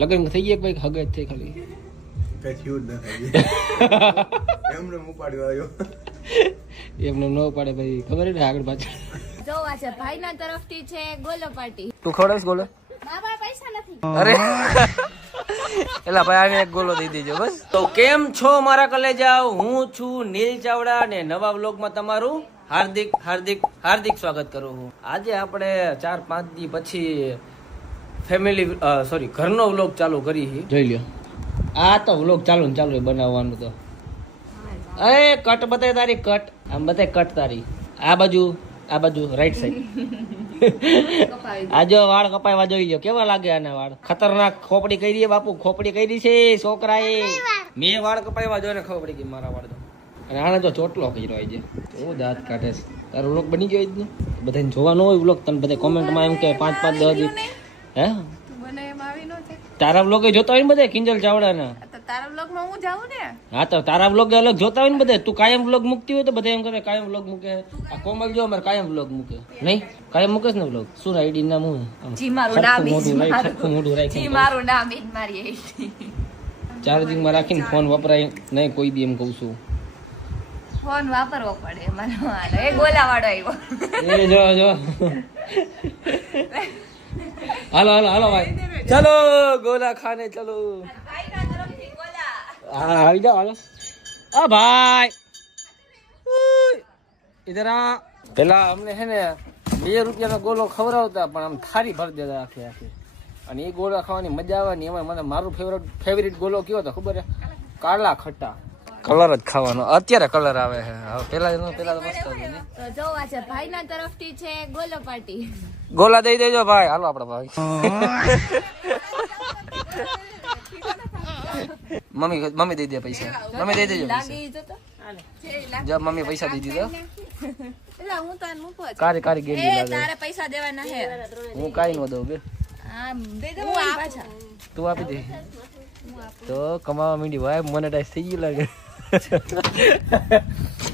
લગ્ન થઈ ગયા ભાઈ હગે જ થઈ ખાલી કઈ થયું જ ના થાય એમને ઉપાડ્યો આવ્યો એમને ન પાડે ભાઈ ખબર ને આગળ પાછળ જોવા છે ભાઈના તરફથી છે ગોલો પાર્ટી તું ખવડાવીશ ગોલો મારા પૈસા નથી અરે એલા ભાઈ આને એક ગોલો દઈ દેજો બસ તો કેમ છો મારા કલેજા હું છું નીલ ચાવડા અને નવા વ્લોગમાં તમારું હાર્દિક હાર્દિક હાર્દિક સ્વાગત કરું છું આજે આપણે 4-5 દી પછી ફેમિલી સોરી ઘરનો વ્લોગ ચાલુ કરી જોઈ લ્યો આ તો વ્લોગ ચાલુ બનાવવાનું તો એ કટ બતાય તારી કટ આમ બતાય કટ તારી આ બાજુ રાઈટ સાઈડ આ જો વાળ કપાવા જોઈ લ્યો કેવા લાગે આના વાળ ખતરનાક ખોપડી કરી દે બાપુ ખોપડી કરી છે છોકરાએ મેં વાળ કપાવા જોઈને ખબર પડી ગઈ મારા વાળ તો અને આને તો ચોટલો કર્યો આજે તો દાંત કાઢે છે તારો વ્લોગ બની ગયો જ ને બધાને જોવાનો હોય વ્લોગ તને બધા કોમેન્ટમાં એમ કે 5-5 10 હે તારા વ્લોગ જોતા હોય ને બધા કિંજલ ચાવડાના તારા વ્લોગ માં હું જાઉં ને હા તો તારા વ્લોગ અલગ જોતા હોય ને બધા તું કાયમ વ્લોગ મૂકતી હોય તો બધા એમ કરે કાયમ વ્લોગ મૂકે આ કોમલ જો અમારે કાયમ વ્લોગ મૂકે નહીં કાયમ મૂકે ને વ્લોગ શું આઈડી નામ હું જી મારું નામ મોઢું રાખી જી મારું નામ ઈ મારી આઈડી ચાર્જિંગ માં રાખીને ફોન વપરાય નહીં કોઈ દી એમ કહું છું ફોન વાપરવો પડે મને હાલો એ ગોલા વાળો આવ્યો એ જો હાલો ભાઈ ચલો ગોલા ખાને ચલો હા આવી જાઓ હાલો આ ભાઈ ઇધર આ પેલા અમને છે ને 2 રૂપિયાનો ગોલો ખવડાવતા પણ આમ થારી ભરી દેતા આખી અને એ ગોળા ખાવાની મજા આવે ને એમાં મને મારું ફેવરિટ ગોલો કયો હતો ખબર છે કાળા ખટ્ટા કલર જ ખાવાનો અત્યારે કલર આવે છે પેલા તો મસ્ત હતું ને તો જોવા છે ભાઈના તરફથી છે ગોલો પાર્ટી ગોલા દઈ દેજો ભાઈ હાલો આપડા ભાઈ મમ્મી દઈ દે પૈસા મમ્મી દઈ દેજો જો મમ્મી પૈસા દઈ દીધા એલા હું તને મૂકવા કારી ગેલી લાગે તારે પૈસા દેવાના હે હું કાઈ ન દઉં બે આમ દે દો પાછા તું આપી દે તો કમાવા માંડી ભાઈ મોનેટાઈઝ થઈ ગયું લાગે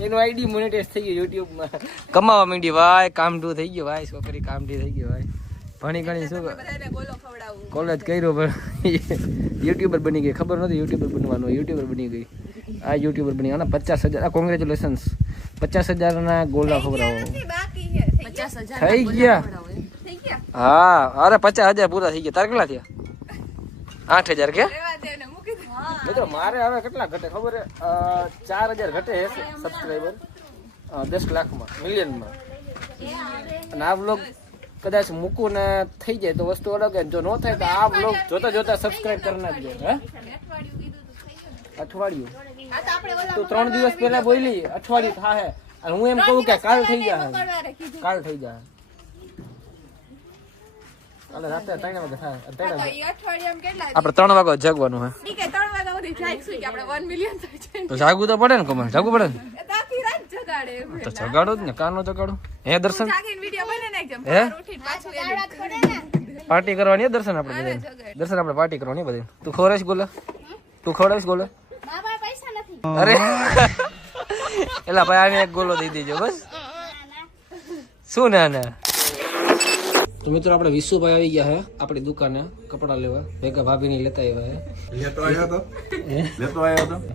એનું આઈડી મોનેટાઈઝ થઈ ગયું YouTube માં કમાવા માંડી ભાઈ કામઠું થઈ ગયું ભાઈ છોકરી કામઠી થઈ ગયું ભાઈ ભણી ગણી શું કોલેજ કર્યો પણ યુટ્યુબર બની ગઈ ખબર નથી યુટ્યુબર બનવાનું યુટ્યુબર બની ગઈ આ યુટ્યુબર બની આના 50,000 કોંગ્રેચ્યુલેશન્સ 50,000 ના ગોલ્ડા ખવડાવો થઈ ગયા હા અરે 50,000 પૂરા થઈ ગયા તાર કેટલા થયા 8,000 કે મિત્રો મારે હવે કેટલા ઘટે ખબર 4,000 ઘટે હશે સબસ્ક્રાઈબર 10 લાખમાં મિલિયનમાં અને આ વ્લોગ કદાચ મૂકું ને થઈ જાય તો વસ્તુ અલગ જો ન થાય તો આ વ્લોગ જોતા સબસ્ક્રાઇબ કરી નાખજો હે અઠવાડિયું તું 3 દિવસ પહેલા બોલી અઠવાડિયું થાય અને હું એમ કહું કે કાલ થઈ જાય કાલે રાતે 3 વાગે થાય આપણે 3 વાગે જાગવાનું હે તો જાગવું તો પડે ને કમર જાગવું પડે ને તો જગાડો જ ને કાનો જગાડો હે દર્શન હે પાર્ટી કરવાની દર્શન આપણે પાર્ટી કરવાની બધે તું ખવડાવીશ ગોલા અરે એલા ભાઈ આને એક ગોલો દઈ દેજો બસ શું ના તો મિત્રો આપણે વિશુભાઈ આવી ગયા હે આપણી દુકાને કપડા લેવા ભેગા ભાભીની લેતા આવ્યા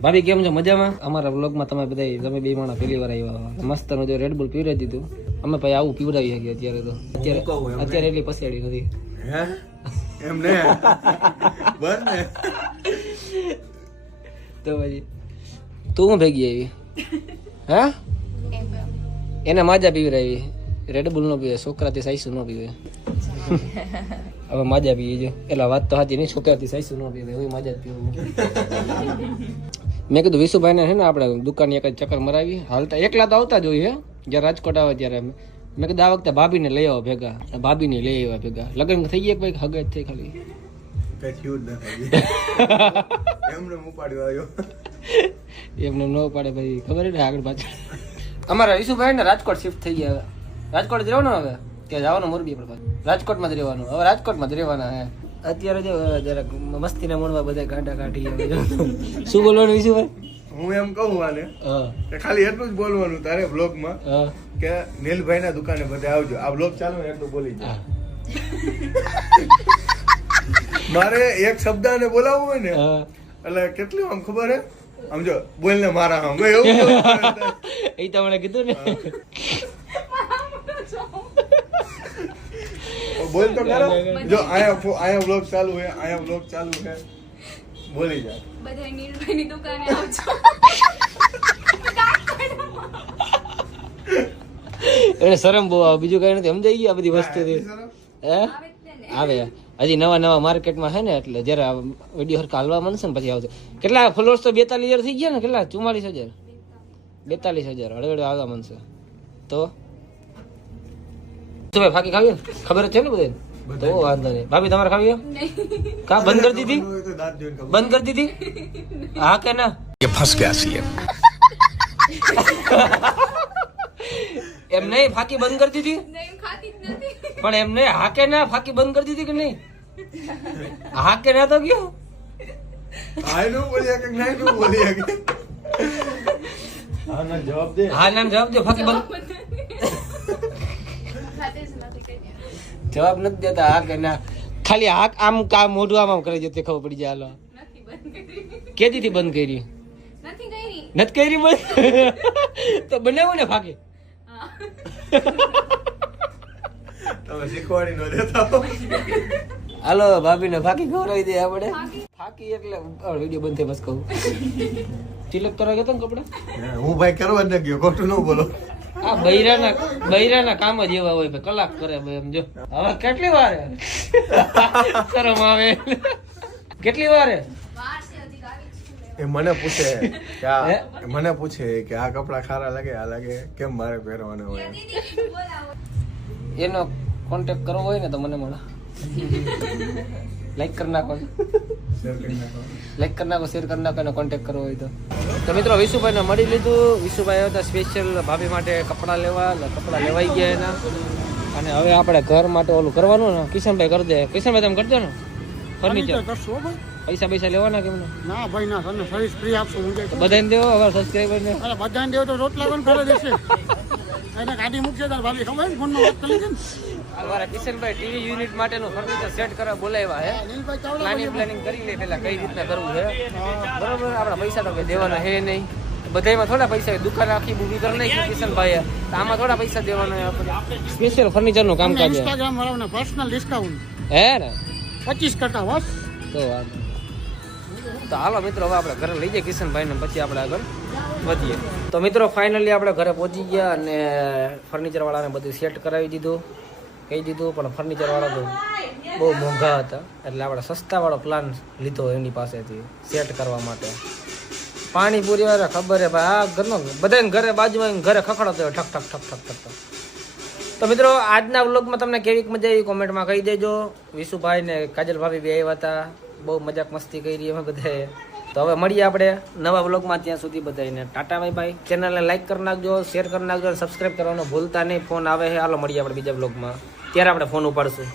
ભાભી કેમ છો મજામાં અમારા વ્લોગમાં તમે બે માણસ પહેલી વાર આવ્યા મસ્ત નું રેડ બુલ પીવડાવી દીધું અમે ભાઈ આવું પીવડાવી શકીએ અત્યારે એટલી પસેડી નથી તો પછી તું ભેગી આવી હે એને માજા પીવડાવી રેડ બુલ નો પીવે છોકરાથી સાઈસુ નો પીવે હવે માજા પીએ જો એટલે વાત તો સાચી નહીં છોકરાથી સાઈસુ નો પીવે હું માજા જ પીવું મેં કીધું વિશુભાઈ ને છે ને આપણે દુકાન એક જ ચક્કર મરાવી હાલતા એકલા તો આવતા જ હોય જયારે રાજકોટ આવે ત્યારે મેં કીધું આ વખતે ભાભીને લઈ આવો ભેગા ભાભીને લઈ આવ્યા ભેગા લગ્ન થઈ ગયા ભાઈ હગે જ થઈ ખાલી કઈ થયું જ ના થાય એમને ઉપાડ્યો આવ્યો એમને ન પાડે ભાઈ ખબર ને આગળ પાછળ અમારા વિશુભાઈ ને રાજકોટ શિફ્ટ થઈ ગયા રાજકોટ જ રહેવાનું હવે ત્યાં જવાનું મોરબી આપણે રાજકોટમાં જ રહેવાનું હવે રાજકોટમાં જ રહેવાના હે અત્યારે જો જરાક મસ્તીના મોડમાં બધા ગાંડા કાઢી શું બોલવાનું વિશુભાઈ હું એમ કહું આને ખાલી એટલું જ બોલવાનું તારે બ્લોગમાં કે નીલભાઈ ના દુકાને બધા આવજો આ બ્લોગ ચાલુ એટલું બોલી જાય મારે એક શબ્દ ને બોલાવવો હોય ને હા. એટલે કેટલું આમ ખબર હે આમ જો બોલ ને મારા આમ એવું બોલવું પડે. એ તમને કીધું ને બોલ તો કરો જો આયા વ્લોગ ચાલુ હે બોલી જા બધા નીલભાઈની દુકાને આવજો. એને શરમ બહુ આવે બીજું કઈ નથી સમજાઈ ગયા બધી વસ્તુથી હે આવે જ ને. આવે હજી નવા માર્કેટમાં છે ને એટલે જયારે વિડીયો હરખા હાલવા માંડશે ને પછી આવશે. કેટલા ફોલોઅર્સ તો 42,000 થઈ ગયા ને કેટલા 44,000 42,000 હળવે આવવા માંડશે તો તો ભાઈ ફાકી ખાવી ને ખબર જ છે ને બધાને તો વાંધો નહીં. ભાભી તમારે ખાવી નહીં. કા બંધ કરી દીધી હોય તો દાંત જોઈને ખબર. બંધ કરી દીધી હા કે ના ये फंस गया सीएम એમ નહીં ફાકી બંધ કરી દીધી નહીં, ખાતી જ નથી. પણ એમ નહીં હા કે ના ફાકી બંધ કરી દીધી કે નહીં હા કે ના તો કયો હાય નું બોલી કે નાય નું બોલી કે હા ના જવાબ દે હા ના જવાબ દે ફાકી બંધ ખાતી જ નથી કઈ. જવાબ નથી દેતા હા કે ના ખાલી હાક આમ કામ મોઢું આમ કરી જતી ખબર પડી જાય હાલો નથી બંધ કરી. કેદીથી બંધ કરી નથી કરી. નથી કરી બંધ તો બનાવું ને ફાકી હા. તમે શીખવાડી ન દેતા હો. હાલો ભાભી ને ફાકી ખવડાવી દે આપણે ફાકી એટલે વિડીયો બંધ થાય બસ કહું તિલક કરવા ગયા ને કપડા હું ભાઈ કરવા જ ન ગયો ખોટું ન બોલો આ બૈરાના કામ જ એવા હોય ભાઈ કલાક કરે ભાઈ એમ જો હવે કેટલી વાર હે? શરમ આવે કેટલી વાર હે? વાર છે હજી આવી જ છું. એ મને પૂછે કે હે? મને પૂછે કે આ કપડા ખારા લાગે આ લાગે કેમ મારે પહેરવાના હોય દીદી બોલાવો. એનો કોન્ટેક્ટ કરવો હોય ને તો મને મળે લાઈક કરી નાખો શેર કરી નાખો લાઈક કરી નાખો શેર કરી નાખો એનો કોન્ટેક્ટ કરવો હોય તો મિત્રો વિશુભાઈને મળી લીધું. વિશુભાઈ આવ્યા હતા સ્પેશિયલ ભાભી માટે કપડાં લેવા કપડાં લેવાઈ ગયા એના અને હવે આપણે ઘર માટે ઓલું કરવાનું ને કિશનભાઈ કરી દે. કિશનભાઈ તમે કરી દો ને ફર્નિચર પૈસા લેવાના કેમ ના ભાઈ ના તમને સર્વિસ ફ્રી આપશું હું કઈ બધાને દેવો હવે સબસ્ક્રાઈબર ને અરે બધાને દેવ તો રોટલા પણ ખરે દેશે એને ગાડી મૂકશે તાર ભાભી ખબર છે ફોનમાં વાત કરી છે ને અમારા કિશનભાઈ ટીવી યુનિટ માટેનું ફર્નિચર સેટ કરવા બોલાવ્યા હે નીલભાઈ ચાવડા પ્લાનિંગ કરી લે પેલા કઈ રીતના કરવું છે બરોબર. આપણા પૈસા તો કઈ દેવાના હે નહીં બધામાં થોડા પૈસા હોય. દુકાન આખી બુકી કરી નાખી કિશનભાઈએ તો આમાં થોડા પૈસા દેવાના હોય આપણે સ્પેશિયલ ફર્નિચરનું કામકાજ છે ઇન્સ્ટાગ્રામ વાળાને પર્સનલ ડિસ્કાઉન્ટ હે ને 25% બસ તો વાંધો નહીં. તો હાલો મિત્રો હવે આપણે ઘરે લઈ જઈએ કિશનભાઈને પછી આપણે આગળ વધીએ. તો મિત્રો ફાઇનલી આપણે ઘરે પહોંચી ગયા અને ફર્નિચર વાળાને બધું સેટ કરાવી દીધું કહી દીધું પણ ફર્નિચર વાળા તો બહુ મોંઘા હતા એટલે આપણે સસ્તાવાળો પ્લાન લીધો એની પાસેથી સેટ કરવા માટે. પાણીપુરી વાળા ખબર હે ભાઈ આ ઘરનો બધાને ઘરે બાજુમાં ઘરે ખખડાતો હોય ઠક ઠક ઠક ઠક ઠક. તો મિત્રો આજના વ્લોગમાં તમને કેવી મજા આવી કોમેન્ટમાં કહી દેજો. વિશુભાઈ ને કાજલ ભાભી બે આવ્યા હતા બહુ મજાક મસ્તી કરી અમે બધાએ. તો હવે મળીએ આપણે નવા વ્લોગમાં. ત્યાં સુધી બધાને ટાટા બાય બાય. ચેનલને લાઈક કરી નાખજો શેર કરી નાખજો અને સબસ્ક્રાઈબ કરવાનું ભૂલતા નહીં. ફોન આવે છે હાલો મળીએ આપણે બીજા વ્લોગમાં ત્યારે આપણે ફોન ઉપાડશું.